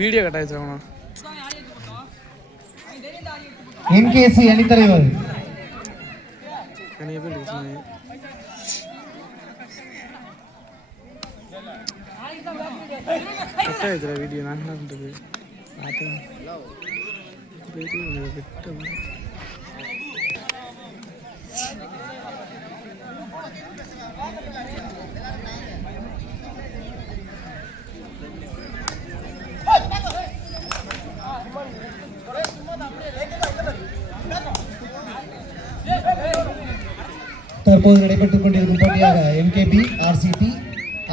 Video cut ஆயிடுச்சு. என்கேசி அணித்தலைவர் video நான் பண்றது தற்போது நடைபெற்றுக் கொண்டிருக்கும் போட்டியாக எம்கேபி ஆர்சிபி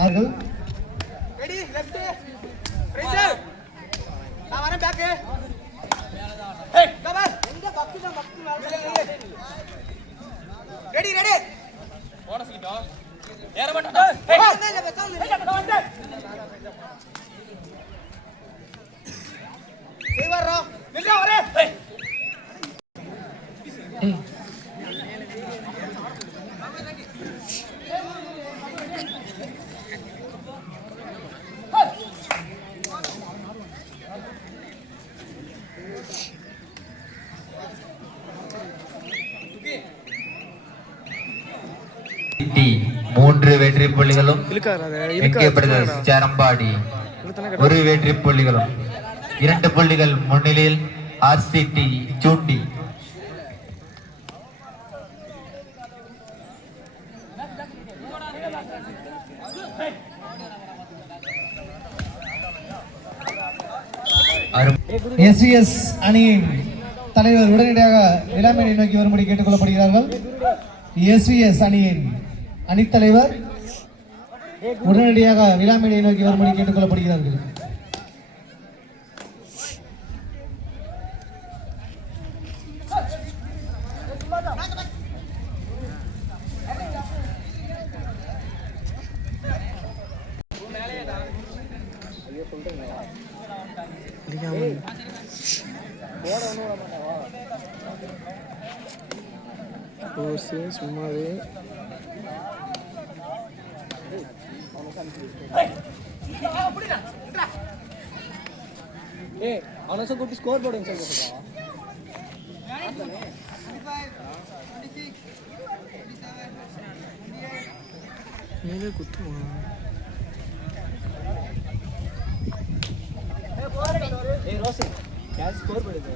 ஆர்கள் மூன்று வெற்றி புள்ளிகளும் சேரம்பாடி ஒரு வெற்றி புள்ளிகளும் 2 புள்ளிகள் முன்னிலையில் ஆர்சிடி சூண்டி. எஸ்விஎஸ் அணியின் தலைவர் உடனடியாக விழாமேடை நோக்கி வரும்படி கேட்டுக் கொள்ளப்படுகிறார்கள். எஸ்விஎஸ் அணியின் அணித்தலைவர் உடனடியாக விழாமேடையை நோக்கி வரும்படி கேட்டுக் கொள்ளப்படுகிறார்கள். சும்மாவே அவனுக்கு கூட்டி ஸ்கோர் போர்டு சொல்லுங்க. மேலே குத்துமா ரோசி கேஷ் ஸ்கோர் போடுது.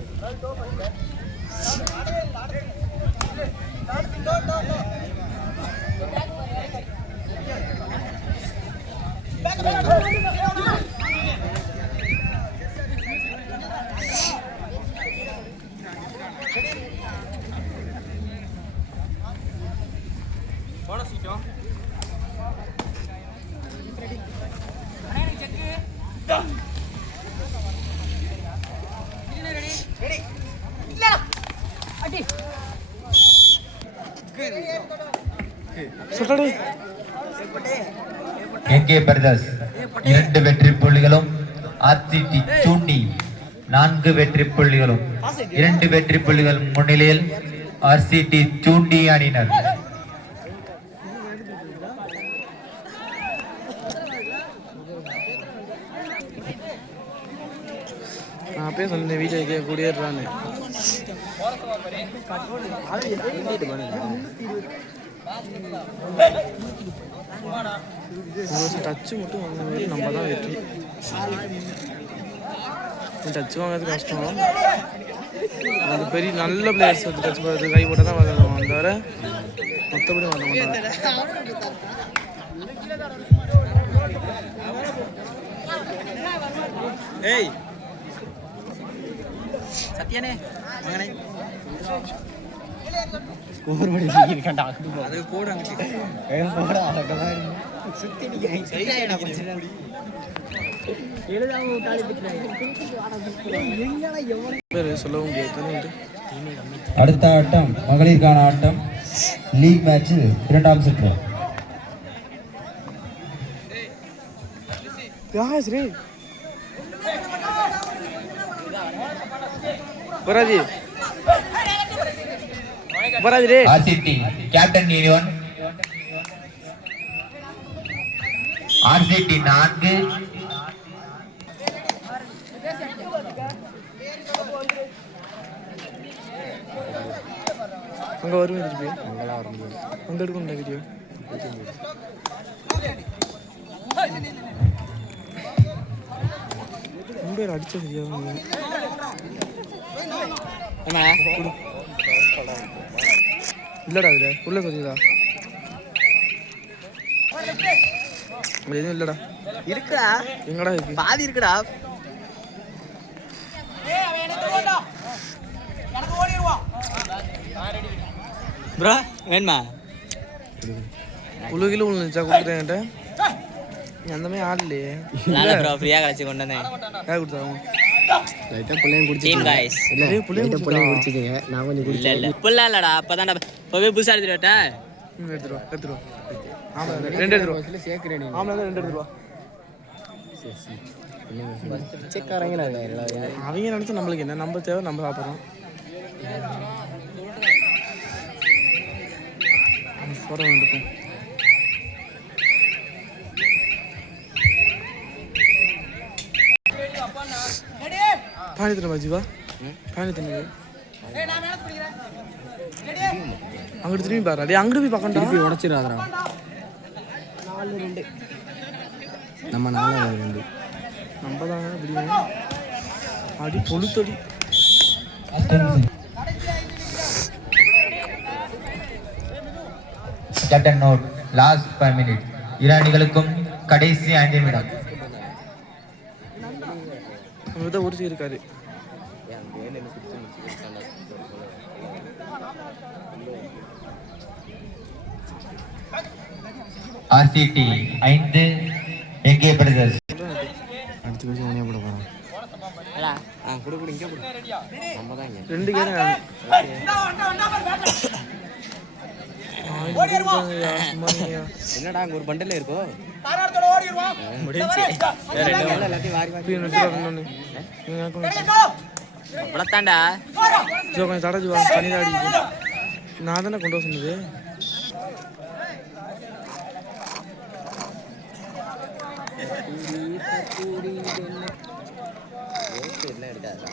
எங்கே பிரதர்ஸ் 2 வெற்றி புள்ளிகளும் ஆர்சிடி சூண்டி 4 வெற்றி புள்ளிகளும் 2 வெற்றி புள்ளிகள் முன்னிலையில் ஆர்சிடி சூண்டி அணியினர். அப்பயே சொன்ன வீடியோ கூடியேறானே டச்சு மட்டும் வாங்க மாதிரி நம்ம தான் வெற்றி. டச் வாங்கிறது கஷ்டம். அது பெரிய நல்ல பிளேயர்ஸ் வந்து டச் பண்ணுறது கை போட்டால் தான் வாங்குவோம். அந்த வர மொத்தப்படி வாங்க மாட்டாங்க. ஏய் சத்யானே வாங்கனே ஸ்கோர் படி இருக்கடா அது போடு அங்க ஏன் போடா அடடா சுத்தி நிக்கறேன் சரியாடா கொஞ்சம் எழுதாம தாளி பிட்றாங்க எங்கடா எவன் பேர் சொல்ல முடியாது. அடுத்த ஆட்டம் மகளிருக்கான ஆட்டம் லீக் மேட்ச் 2ஆம் சுற்று. யாஸ் ரே பராஜி பராஜி ரே ஆர்சிடி கேப்டன் யூனியன் ஆர்சிடி 4 அங்கே வருவேன் திருப்பி அங்கெல்லாம் வர முடியாது வந்து எடுக்கணும்டா வீடியோ ரொம்ப பேர் அடிச்ச சரியா இல்லடா அதுல உள்ள சொல்லிடா எதுவும் இல்லடா இருக்குடா எங்கடா இருக்கு பாதி இருக்குடா ப்ரோ வேணுமா உலகில உள்ள கொடுத்துட்டேன்ட்ட நீ அந்த மாதிரி ஆடலையே ப்ரோ ஃப்ரீயாக கிடச்சி கொண்டு வந்தேன் யார் கொடுத்தாங்க லைட்டாக பிள்ளைங்க குடிச்சிங்க நான் கொஞ்சம் இல்லை இல்லை இப்பெல்லாம் இல்லைடா அப்போ தான்டா இப்போவே புதுசாக எடுத்துட்டு எடுத்துருவா ஆமாம் 2 எடுத்துருவா சேர்க்கிறேன் நீ ஆமாம் 2 எடுத்துருவா பிச்சைக்காரங்க அவங்க நினச்சா நம்மளுக்கு என்ன நம்ம தேவை நம்ம சாப்பிட்றோம் போட வேண்டியிருக்கும் பானி தண்ணி ஜீவா பானி தண்ணி அங்கிட்டு திரும்பி பாரு அடி அங்கிட்டு போய் பார்க்கண்டா திருப்பி உடச்சிடாதரா 4-2 நம்ம 4-2 நம்ம தான் பிடிக்கும் அடி பொழுத்தடி கேப்டன் நோட் லாஸ்ட் 5 மினிட் இரு அணிகளுக்கும் கடைசி 5 நிமிடம் அங்கே தான் உரிச்சு இருக்காரு RCT 5 AK பிரதர்ஸ் அடுத்து கொஞ்சம் உனியா போட போகிறோம் கொடு இங்கே கொடு நம்ம தான் இங்கே 2 கேம் என்னடா அங்கே ஒரு பண்டல் இருக்கோ முடிஞ்சு எல்லாத்தையும் வாரி அவ்வளோத்தாண்டா ஜோ கொஞ்சம் தடை ஜீவா தண்ணி தான் அடிக்குது நான் தானே கொண்டு வர சொன்னது எல்லாம் எடுக்காதா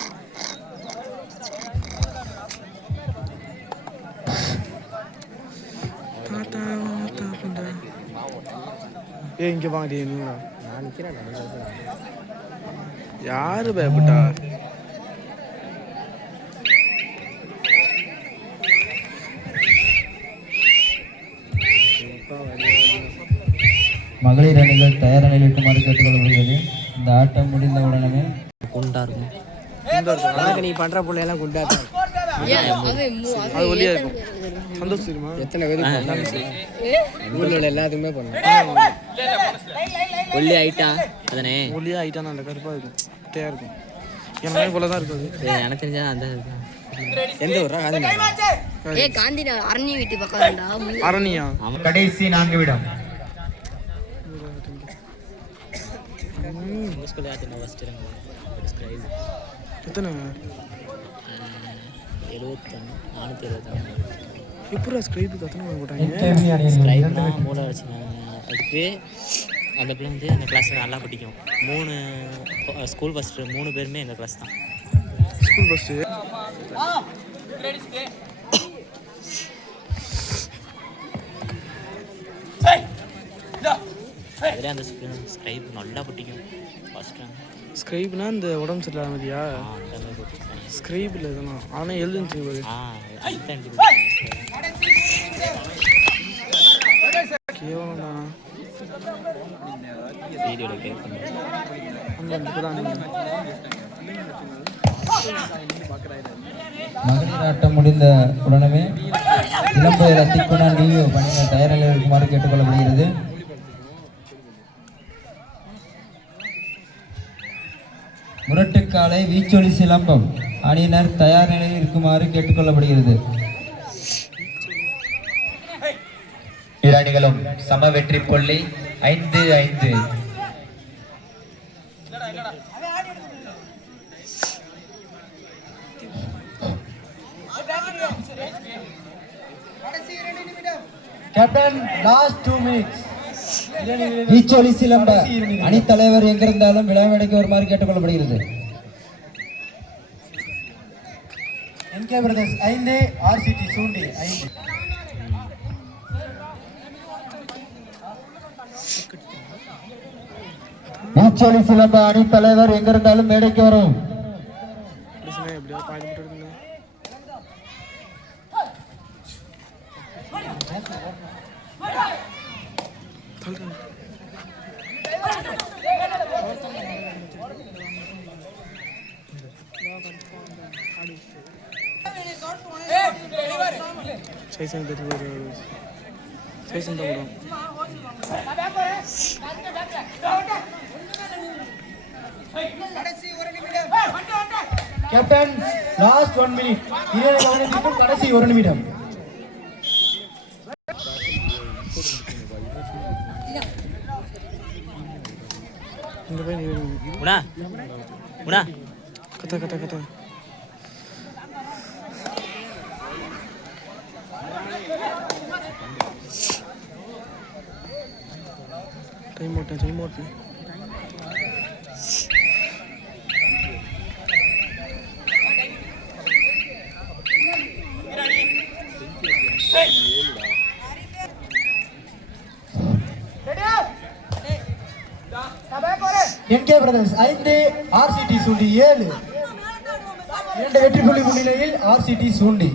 இங்கே வாங்கடி நான் நிற்கிறேன் யாரு பயப்பட்டா மகளிர் அணிகள் தயார் நிலையில் இருக்குமாறு கேட்டுக்கொள்ளப்படுகிறது இந்த ஆட்டம் முடிந்த உடனே குண்டா இருக்கும் நீ பண்ற பிள்ளையெல்லாம் குண்டா தான் அது ஒல்லியா இருக்கும் சந்தோஷம் தெரியுமா எத்தனை பேர் ஊரில் எல்லாத்துக்குமே பண்ணுவோம் ஒல்லி ஆயிட்டா அதானே ஒல்லியா ஆயிட்டானா அந்த கருப்பாக இருக்கும் குட்டையாக இருக்கும் எல்லாமே போல தான் இருக்காது எனக்கு தெரிஞ்சா அந்த எந்த ஊரா காந்தி காந்தி அரணி வீட்டு பக்கம் அரணியா கடைசி 4 நிமிடம் எத்தனை 470 எப்படா ஸ்கிரைபுக்கு எத்தனை போட்டாங்க ஸ்கிரைப்னா மூளை வச்சுருந்தாங்க அதுக்கு அந்த பிள்ளை வந்து அந்த கிளாஸில் நல்லா படிக்கும் 3 ஸ்கூல் ஃபஸ்ட்டு 3 பேருமே எங்கள் கிளாஸ் தான் ஸ்கூல் பஸ்ஸு அதிலே அந்த ஸ்கிரைப் நல்லா படிக்கும் ஃபஸ்ட்டு ஸ்கிரைப்னா இந்த உடம்பு சரியில்லாத மாதிரியா அந்த மாதிரி போட்டுருக்காங்க ஸ்கிரைபில் இதெல்லாம் ஆனால் எழுதுன்னு அதுதான் கேவலம்டா வீடியோவில் கேட்கணும் மகளிர் ஆட்டம் முடிந்த உடனே இளம்பெயர் ரத்திக்குணா டிவிஓ பணிகள் தயார் நிலையில் இருக்குமாறு கேட்டுக்கொள்ளப்படுகிறது முரட்டுக்காலை வீச்சொலி சிலம்பம் அணியினர் தயார் நிலையில் இருக்குமாறு கேட்டுக்கொள்ளப்படுகிறது இரு அணிகளும் சம வெற்றி புள்ளி 5-5 கேப்டன் லாஸ்ட் 2 மினிட்ஸ் வீச்சொலி சிலம்ப அணி தலைவர் எங்கிருந்தாலும் விளையாடைக்கு வருமாறு கேட்டுக்கொள்ளப்படுகிறது என்கே பிரதர்ஸ் 5, ஆர்சிடி சூண்டி 5. ஈச்சொலி சிலம்ப அணி தலைவர் எங்க இருந்தாலும் மேடைக்கு வரும். எப்படியா பாதி மட்டும் இருக்குல்ல. சைசன் கட்டி போயிரு. சைசன் தான் விடும். Captain last 1 minute. 20 கவனிக்கும் கடைசி 1 நிமிடம். இந்த பையன் உடா உடா கத்த கத்த கத்த. டைம் ஓட்டு. என்கே பிரதர்ஸ் 5, ஆர்சிடி சூண்டி 7. 2 வெற்றி புள்ளி முன்னிலையில் ஆர்சிடி சூண்டி.